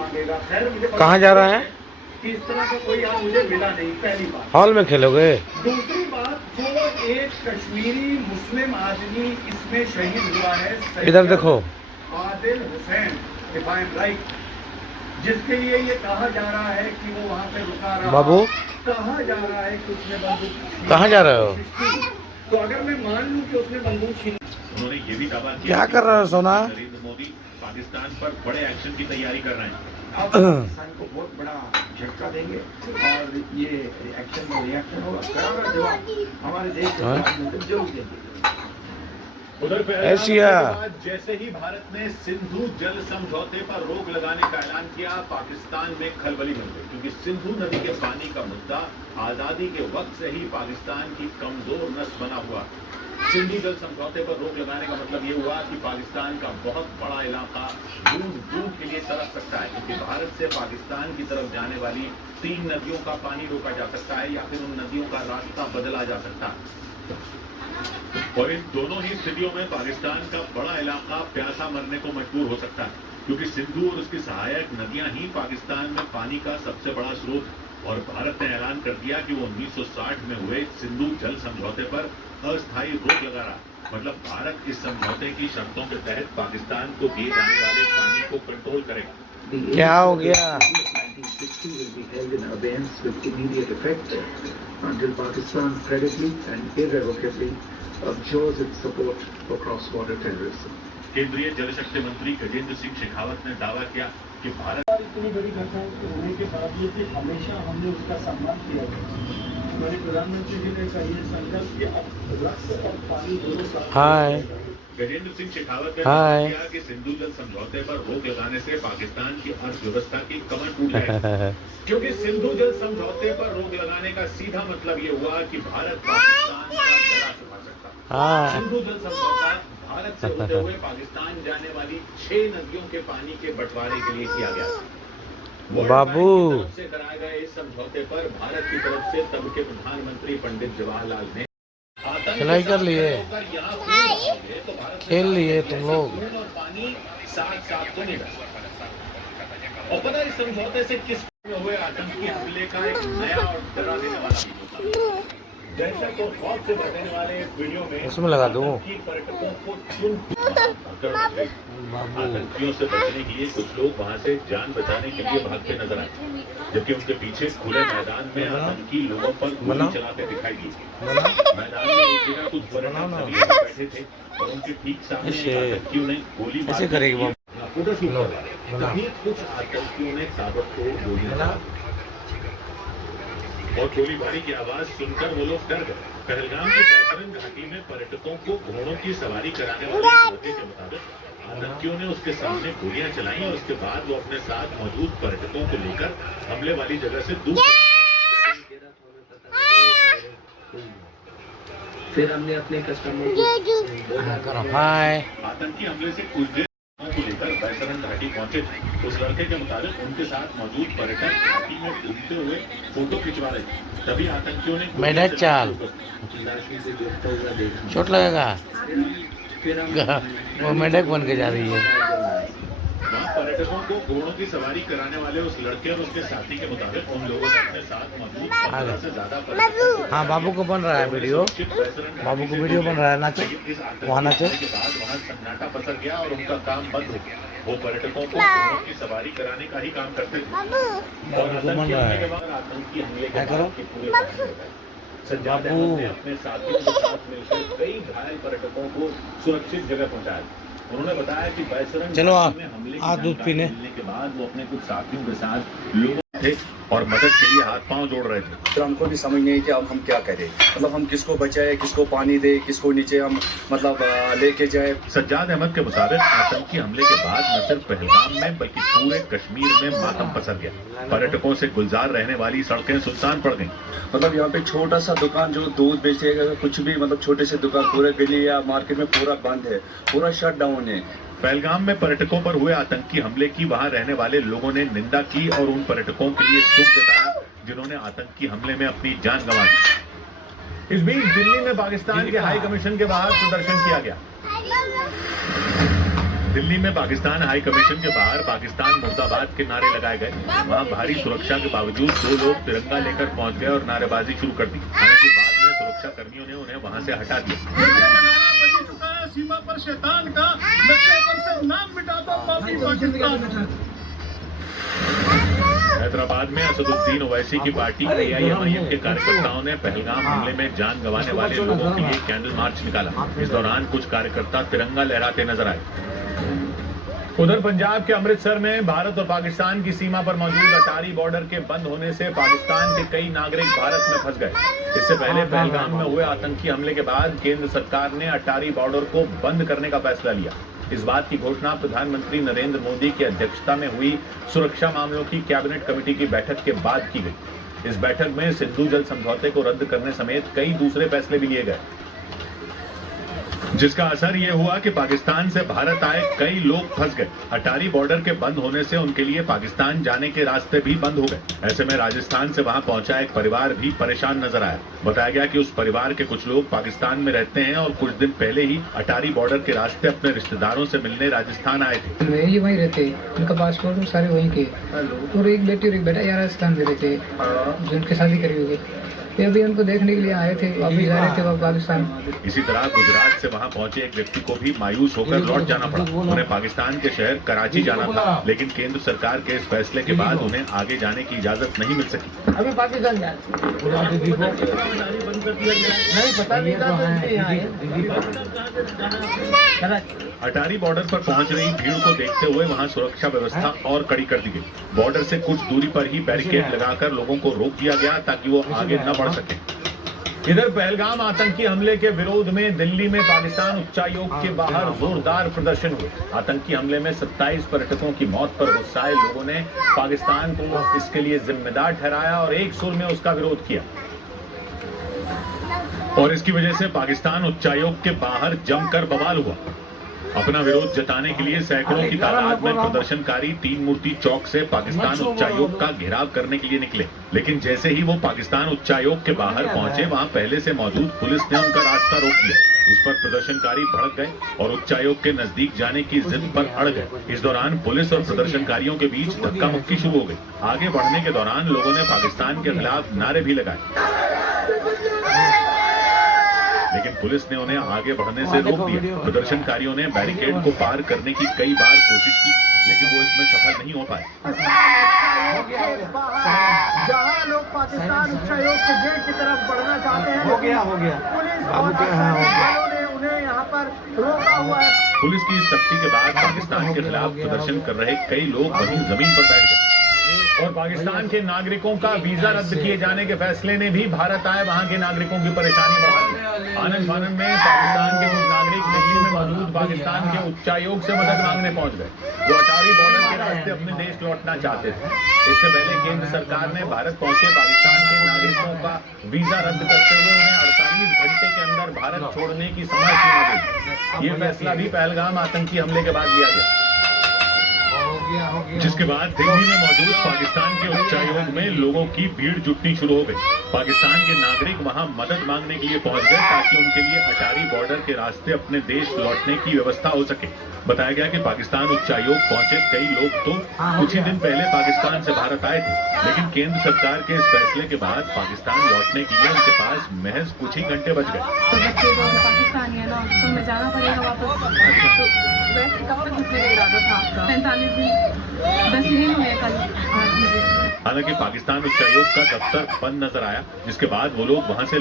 मांगेगा। खैर मुझे कहाँ जा रहा है? कि इस तरह का कोई यार मुझे मिला नहीं, पहली बात। हॉल में खेलोगे? दूसरी बात, जो एक कश्मीरी मुस्लिम आदमी इसमें शहीद हुआ है, इधर देखो, Adil Hussain, if I am right, जिसके लिए ये कहा जा रहा है कि वो वहाँ पे रुका रहा, बाबू कहा जा रहा है कि उसने बंदूक, कहाँ जा रहे हो? तो अगर मैं मान लूँ कि उसने बंदूक छीनी, उन्होंने ये भी दावा किया क्या कर रहे हो सोना? नरेंद्र मोदी पाकिस्तान पर बड़े एक्शन की तैयारी कर रहे हैं। अब पाकिस्तान को बहुत बड़ा झटका देंगे और ये एक्शन में रिएक्शन होगा, करारा जवाब हमारे देश के प्रधानमंत्री जरूर देंगे। उधर एशिया जैसे ही भारत ने सिंधु जल समझौते पर रोक लगाने का ऐलान किया, पाकिस्तान में खलबली मच गई, क्योंकि सिंधु नदी के पानी का मुद्दा आजादी के वक्त से ही पाकिस्तान की कमजोर नस बना हुआ। सिंधु जल समझौते पर रोक लगाने का मतलब ये हुआ कि पाकिस्तान का बहुत बड़ा इलाका बूंद बूंद के लिए तरस सकता है, क्योंकि भारत से पाकिस्तान की तरफ जाने वाली 3 नदियों का पानी रोका जा सकता है या फिर उन नदियों का रास्ता बदला जा सकता है। और इन दोनों ही स्थितियों में पाकिस्तान का बड़ा इलाका प्यासा मरने को मजबूर हो सकता है, क्योंकि सिंधु और उसकी सहायक नदियां ही पाकिस्तान में पानी का सबसे बड़ा स्रोत है। और भारत ने ऐलान कर दिया कि वो 1960 में हुए सिंधु जल समझौते पर अस्थायी रोक लगा रहा, मतलब भारत इस समझौते की शर्तों के तहत पाकिस्तान को दिए जाने वाले पानी को कंट्रोल करेगा। क्या हो गया? Until Pakistan credibly and irrevocably abjures its support for cross-border terrorism. केंद्रीय जल शक्ति मंत्री गजेंद्र सिंह शेखावत ने दावा किया कि भारत इतनी बड़ी घटना होने के बावजूद भी हमेशा हमने उसका सम्मान किया है। हमारे प्रधानमंत्री जी ने कहा ये संकल्प कि अब रक्त और पानी दोनों साथ। हाय गजेंद्र सिंह शेखावत ने दावा किया कि सिंधु जल समझौते पर रोक लगाने से पाकिस्तान की अर्थव्यवस्था की कमर टूट जाएगी, क्योंकि सिंधु जल समझौते पर रोक लगाने का सीधा मतलब ये हुआ कि भारत पाकिस्तान का गला सुखा सकता। सिंधु जल समझौता भारत से होते हुए पाकिस्तान जाने वाली 6 नदियों के पानी के बंटवारे के लिए किया गया। बाबू से कराए गए इस समझौते पर भारत की तरफ से तब के प्रधानमंत्री पंडित जवाहरलाल नेहरू सिलाई कर लिए, खेल लिए तुम लोग। और पानी साथ साथ तो नहीं रह सकता। और पता इस समझौते से किस हुए आतंकी हमले का एक नया और डरा देने वाला वीडियो था। दहशत और खौफ से भरने वाले वीडियो में उसमें लगा दूं पर्यटकों को आतंकियों से बचने के लिए कुछ लोग वहां से जान बचाने के लिए भागते नजर आए, जबकि उनके पीछे खुले मैदान में आतंकी लोगों पर गोली चलाते दिखाई दी। मैदान में एक जगह कुछ पर्यटक बैठे थे और उनके ठीक सामने आतंकियों ने गोली मार फोटो शूट कर तभी कुछ आतंकियों ने ताबड़तोड़ गोली मारी और गोलीबारी की आवाज सुनकर वो लोग डर गए। पहलगाम की बैतरन घाटी में पर्यटकों को घोड़ों की सवारी कराने वाले लोगों के मुताबिक आतंकियों ने उसके सामने गोलियां चलाई और उसके बाद वो अपने साथ मौजूद पर्यटकों को लेकर हमले वाली जगह से दूर। फिर हमने अपने कस्टमर करो हाय। आतंकी हमले से कुछ देर को लेकर बैतरन घाटी पहुंचे थे। उस लड़के के मुताबिक उनके साथ मौजूद पर्यटक घाटी में डूबते हुए फोटो खिंचवा रहे थे, तभी आतंकियों ने मेढक चाल चोट लगेगा। वो मेढक बन के जा रही है। वहाँ पर्यटकों को घोड़ों की सवारी कराने वाले उस लड़के और उसके साथी के मुताबिक उन लोगों ने अपने साथ मौजूद 15 से ज्यादा हाँ बाबू को बन रहा है वीडियो, बाबू को वीडियो बन रहा है। नाचे वहाँ नाचे। के बाद वहाँ सन्नाटा पसर गया और उनका काम बंद हो गया। वो पर्यटकों को घोड़ों की सवारी कराने का ही काम करते थे और आतंकी हमले के बाद आतंकी हमले के बाद के पूरे सज्जाद अहमद ने अपने साथियों के साथ मिलकर कई घायल पर्यटकों को सुरक्षित जगह पहुंचाया। उन्होंने बताया कि बैसरन चलो में हमले आ दूध पीने के बाद वो अपने कुछ साथियों के साथ लोगों थे और मदद के लिए हाथ पांव जोड़ रहे थे। तो हमको भी समझ नहीं कि अब हम क्या करें, मतलब हम किसको बचाए, किसको पानी दे, किसको नीचे हम मतलब लेके जाए। सज्जाद अहमद के मुताबिक आतंकी हमले के बाद न सिर्फ पहलगाम में बल्कि पूरे कश्मीर में मातम पसर गया। पर्यटकों से गुलजार रहने वाली सड़कें सुनसान पड़ गईं। मतलब यहाँ पे छोटा सा दुकान जो दूध बेचेगा कुछ भी, मतलब छोटे से दुकान पूरे गली या मार्केट में पूरा बंद है, पूरा शट डाउन है। पहलगाम में पर्यटकों पर हुए आतंकी हमले की वहां रहने वाले लोगों ने निंदा की और उन पर्यटकों के लिए दुख जताया जिन्होंने आतंकी हमले में अपनी जान गंवा दी। इस बीच दिल्ली में पाकिस्तान के हाई कमीशन के बाहर प्रदर्शन किया गया। दिल्ली में पाकिस्तान हाई कमीशन के बाहर पाकिस्तान मुर्दाबाद के नारे लगाए गए। वहां भारी सुरक्षा के बावजूद 2 लोग तिरंगा लेकर पहुंच गए और नारेबाजी शुरू कर दी। हालांकि बाद में सुरक्षा कर्मियों ने उन्हें वहां से हटा दिया। सीमा पर शैतान का नक्शे पर से नाम मिटा दो पाकिस्तान। हैदराबाद में असदुद्दीन ओवैसी की पार्टी AIMIM के कार्यकर्ताओं ने पहलगाम हमले में जान गंवाने वाले लोगों के लिए कैंडल मार्च निकाला। इस दौरान कुछ कार्यकर्ता तिरंगा लहराते नजर आए। उधर पंजाब के अमृतसर में भारत और पाकिस्तान की सीमा पर मौजूद अटारी बॉर्डर के बंद होने से पाकिस्तान के कई नागरिक भारत में फंस गए। इससे पहले पहलगाम में हुए आतंकी हमले के बाद केंद्र सरकार ने अटारी बॉर्डर को बंद करने का फैसला लिया। इस बात की घोषणा प्रधानमंत्री नरेंद्र मोदी की अध्यक्षता में हुई सुरक्षा मामलों की कैबिनेट कमेटी की बैठक के बाद की गई। इस बैठक में सिंधु जल समझौते को रद्द करने समेत कई दूसरे फैसले भी लिए गए, जिसका असर यह हुआ कि पाकिस्तान से भारत आए कई लोग फंस गए। अटारी बॉर्डर के बंद होने से उनके लिए पाकिस्तान जाने के रास्ते भी बंद हो गए। ऐसे में राजस्थान से वहां पहुंचा एक परिवार भी परेशान नजर आया। बताया गया कि उस परिवार के कुछ लोग पाकिस्तान में रहते हैं और कुछ दिन पहले ही अटारी बॉर्डर के रास्ते अपने रिश्तेदारों से मिलने राजस्थान आए थे। ये वहीं रहते, उनका पासपोर्ट सारे वहीं के, और एक बेटी और एक बेटा यहाँ राजस्थान में रहते, जो उनकी शादी करी हुई। ये अभी उनको देखने के लिए आए थे, वापस जा रहे थे वो पाकिस्तान। इसी तरह गुजरात से वहां पहुंचे एक व्यक्ति को भी मायूस होकर लौट जाना पड़ा। उन्हें पाकिस्तान के शहर कराची जाना था, लेकिन केंद्र सरकार के इस फैसले के बाद उन्हें आगे जाने की इजाजत नहीं मिल सकी। अभी पाकिस्तान जा अटारी बॉर्डर पर पहुंच रही भीड़ को देखते हुए वहां सुरक्षा व्यवस्था और कड़ी कर दी गई। बॉर्डर से कुछ दूरी पर ही बैरिकेड लगाकर लोगों को रोक दिया गया ताकि वो आगे न बढ़ सके। इधर पहलगाम आतंकी हमले के विरोध में दिल्ली में पाकिस्तान उच्चायोग के बाहर जोरदार प्रदर्शन हुए। आतंकी हमले में 27 पर्यटकों की मौत पर गुस्साए लोगों ने पाकिस्तान को इसके लिए जिम्मेदार ठहराया और एक सुर में उसका विरोध किया। और इसकी वजह से पाकिस्तान उच्चायोग के बाहर जमकर बवाल हुआ। अपना विरोध जताने के लिए सैकड़ों की तादाद में प्रदर्शनकारी 3 मूर्ति चौक से पाकिस्तान उच्चायोग का घेराव करने के लिए निकले। लेकिन जैसे ही वो पाकिस्तान उच्चायोग के बाहर पहुंचे, वहां पहले से मौजूद पुलिस ने उनका रास्ता रोक दिया। इस पर प्रदर्शनकारी भड़क गए और उच्चायोग के नजदीक जाने की जिद पर अड़ गए। इस दौरान पुलिस और प्रदर्शनकारियों के बीच धक्का मुक्की शुरू हो गई। आगे बढ़ने के दौरान लोगों ने पाकिस्तान के खिलाफ नारे भी लगाए, लेकिन पुलिस ने उन्हें आगे बढ़ने से रोक दिया। प्रदर्शनकारियों ने बैरिकेड को पार करने की कई बार कोशिश की, लेकिन वो इसमें सफल नहीं हो पाए। जहां लोग पाकिस्तान उच्चायोग के गेट की तरफ बढ़ना चाहते हैं, हो गया पुलिस और वालों ने उन्हें यहाँ पर रोका हुआ है। पुलिस की इस सख्ती के बाद पाकिस्तान के खिलाफ प्रदर्शन कर रहे कई लोग वहीं जमीन पर बैठ गए। और पाकिस्तान के नागरिकों का वीजा रद्द किए जाने के फैसले ने भी भारत आए वहां के नागरिकों की परेशानी बढ़ा दी। आनंद फानन में पाकिस्तान के कुछ नागरिक दिल्ली में मौजूद पाकिस्तान के उच्चायोग से मदद मांगने पहुंच गए। वो अटारी बॉर्डर के रास्ते अपने देश लौटना चाहते थे। इससे पहले केंद्र सरकार ने भारत पहुंचे पाकिस्तान के नागरिकों का वीजा रद्द करते हुए उन्हें 48 घंटे के अंदर भारत छोड़ने की समय सीमा दी। ये फैसला भी पहलगाम आतंकी हमले के बाद लिया गया, जिसके बाद दिल्ली में मौजूद पाकिस्तान के उच्चायोग में लोगों की भीड़ जुटनी शुरू हो गई। पाकिस्तान के नागरिक वहां मदद मांगने के लिए पहुंच गए ताकि उनके लिए अटारी बॉर्डर के रास्ते अपने देश लौटने की व्यवस्था हो सके। बताया गया कि पाकिस्तान उच्चायोग पहुंचे कई लोग तो कुछ ही दिन पहले पाकिस्तान से भारत आए थे, लेकिन केंद्र सरकार के इस फैसले के बाद पाकिस्तान लौटने के लिए उनके पास महज कुछ ही घंटे बच गए। बच्चे जो पाकिस्तानी है ना, तो हमें जाना पड़ेगा वापस। वैसे कब तक रुकने का इरादा था आपका? 45 दिन 10 दिन हुए कल 8 बजे। हालांकि पाकिस्तान उच्चायोग का दफ्तर बंद नजर आया, जिसके बाद वो लोग वहां से